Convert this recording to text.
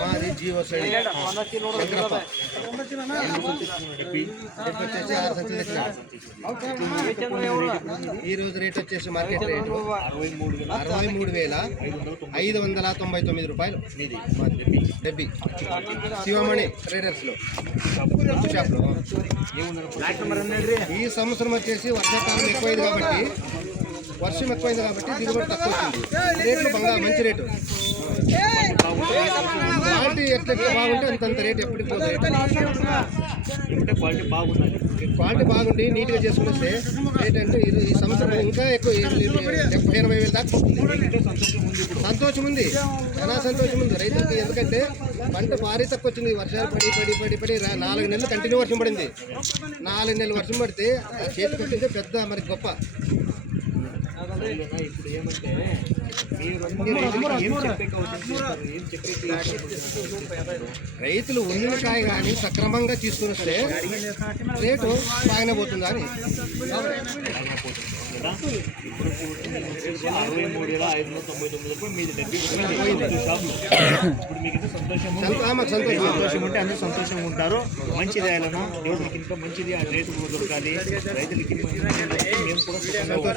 మాది జియో సైడ్ శంకరప్ప. డెబ్బి వచ్చేసి 6 సంచులు తెచ్చినాం. ఈ రోజు రేట్ వచ్చేసి మార్కెట్ రేట్ 63,599 రూపాయలు. ఇది మాది డెబ్బి శివమణి ట్రేడర్స్లో షాప్లో. ఈ సంవత్సరం వచ్చేసి వర్షాకాలం ఎక్కువైంది కాబట్టి దిగుబడి తక్కువ వచ్చింది. రేట్లు బాగా మంచి రేటు. క్వాలిటీ ఎట్లా బాగుంటే అంతంత రేటు ఎప్పటికి పోతుంది. క్వాలిటీ బాగుండి నీట్గా చేసుకుని వస్తే రేట్ అంటే ఈ సంవత్సరం ఇంకా ఎక్కువ 70,000-80,000 దాకా పోతుంది. సంతోషం ఉంది, చాలా సంతోషం ఉంది రైతులకి. ఎందుకంటే పంట భారీ తక్కువ వచ్చింది. వర్షాలు పడి 4 నెలలు కంటిన్యూ వర్షం పడింది. 4 నెలలు వర్షం పడితే చేతికి వచ్చింది పెద్ద మరి గొప్ప. ఇప్పుడు ఏమంటే రైతులు ఉన్నిన కాయ కానీ సక్రమంగా తీసుకుని వస్తే రేటు బాగానే పోతుందా అని. సంతోషం ఉంటే అందరూ సంతోషంగా ఉంటారు. మంచిది అయ్యాలన్నా దేవుడికి ఇంకా మంచిది రేటు దొరకాలి రైతులకి. మేము కూడా